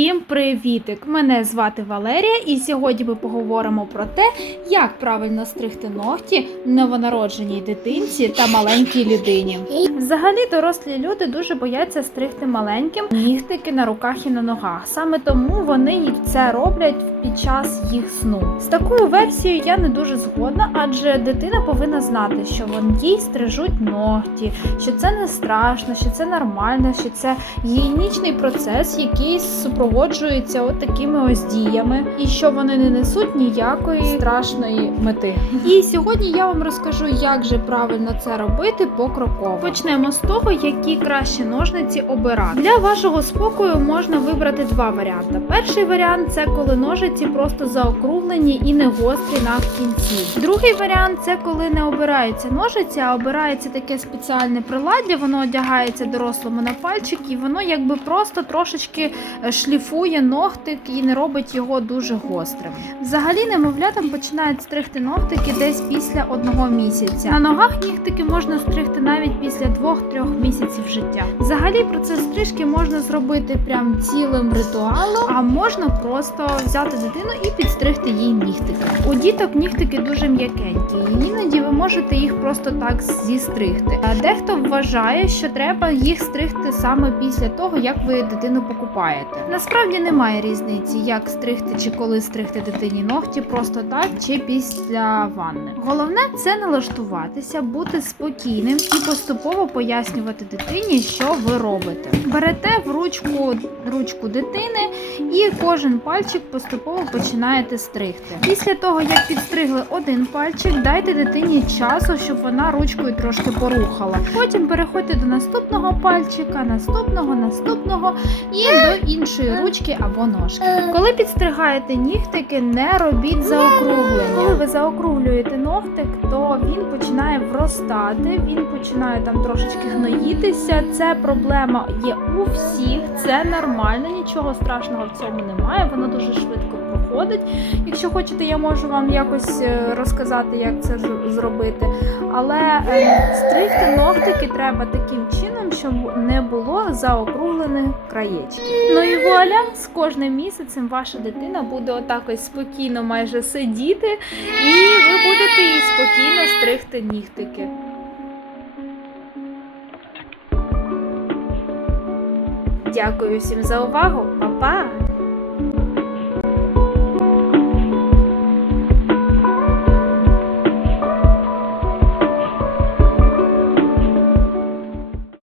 Усім привітик! Мене звати Валерія, і сьогодні ми поговоримо про те, як правильно стригти ногті новонародженій дитинці та маленькій людині. Взагалі, дорослі люди дуже бояться стригти маленьким нігтики на руках і на ногах. Саме тому вони це роблять під час їх сну. З такою версією я не дуже згодна, адже дитина повинна знати, що вон їй стрижуть ногті, що це не страшно, що це нормально, що це гігієнічний процес, який супроводжується от такими ось діями, і що вони не несуть ніякої страшної мети. І сьогодні я вам розкажу, як же правильно це робити покроково. Почнемо з того, які краще ножниці обирати. Для вашого спокою можна вибрати два варіанти. Перший варіант це коли ножиці просто заокруглені і не гострі на кінці. Другий варіант це коли не обираються ножиці, а обирається таке спеціальне приладдя, воно одягається дорослому на пальчик, і воно якби просто трошечки е, шліфує ногтик і не робить його дуже гострим. Взагалі немовлятам починають стригти ногтики десь після одного місяця. На ногах нігтики можна стригти навіть після двох-трьох місяців життя. Взагалі процес стрижки можна зробити прям цілим ритуалом, а можна просто взяти дитину і підстригти їй нігтики. У діток нігтики дуже м'якенькі, і іноді ви можете їх просто так зістригти. Дехто вважає, що треба їх стригти саме після того, як ви дитину покупаєте. Насправді немає різниці, як стригти чи коли стригти дитині ногті, просто так чи після ванни. Головне це налаштуватися, бути спокійним і поступово пояснювати дитині, що ви робите. Берете в ручку ручку дитини і кожен пальчик поступово починаєте стригти. Після того, як підстригли один пальчик, дайте дитині часу, щоб вона ручкою трошки порухала. Потім переходьте до наступного пальчика, наступного, наступного і до іншої ручки або ножки. Коли підстригаєте нігтики, не робіть заокруглення. Коли ви заокруглюєте ногтик, то він починає вростати, він починає там трошечки гноїтися. Це проблема є у всіх, це нормально, нічого страшного в цьому немає. Воно дуже швидко проходить. Якщо хочете, я можу вам якось е, розказати, як це зробити. Але е, стригти ногтики треба таким чином, щоб не було заокруглених краєчків. Ну і вуаля, з кожним місяцем ваша дитина буде отак ось спокійно майже сидіти, і ви будете їй спокійно стригти нігтики. Дякую всім за увагу, Па-па!